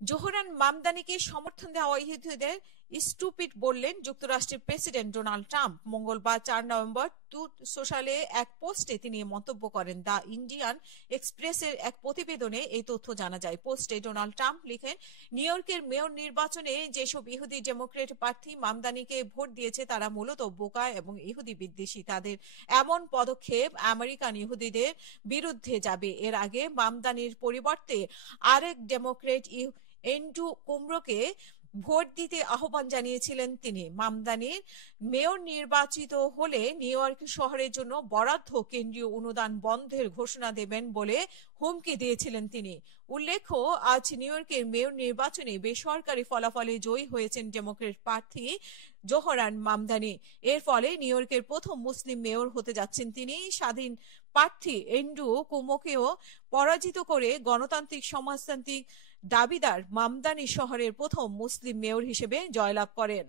Zohran মামদানিকে সমর্থন দেওয়া ইহুদিদের স্টুপিড বললেন যুক্তরাষ্ট্রের প্রেসিডেন্ট ডোনাল্ড ট্রাম্প। মঙ্গলবার 4 নভেম্বর ট্রুথ সোশ্যালে এক পোস্টে তিনি মন্তব্য করেন। দ্য ইন্ডিয়ান এক্সপ্রেসের এক প্রতিবেদনে এই তথ্য জানা যায়। পোস্টে ডোনাল্ড ট্রাম্প লিখেন, নিউ ইয়র্কের মেয়র নির্বাচনে যেসব ইহুদি ডেমোক্রেট প্রার্থী মামদানিকে ভোট দিয়েছে তারা মূলত বোকা এবং ইহুদি বিদ্বেষী। তাদের এমন পদক্ষেপ আমেরিকান ইহুদিদের বিরুদ্ধে যাবে। এর আগে মামদানির পরিবর্তে আরেক ডেমোক্রেট এন্ড্রু কুমরোকে ভোট দিতে আহ্বান জানিয়েছিলেন তিনি। মামদানির মেয়র নির্বাচিত হলে নিউ ইয়র্ক শহরের জন্য বরাদ্দ কেন্দ্রীয় অনুদান বন্ধের ঘোষণা দেবেন বলে হুমকি দিয়েছিলেন তিনি। উল্লেখ্য, আজ নিউ ইয়র্কের মেয়র নির্বাচনে বেসরকারি ফলাফলে জয়ী হয়েছেন ডেমোক্রেট প্রার্থী জোহরান মামদানি। এর ফলে নিউ ইয়র্কের প্রথম মুসলিম মেয়র হতে যাচ্ছেন তিনি। স্বাধীন প্রার্থী এন্ড্রু কুমোকেও পরাজিত করে গণতান্ত্রিক সমাজতান্ত্রিক দাবিদার মামদানি শহরের প্রথম মুসলিম মেয়র হিসেবে জয়লাভ করেন।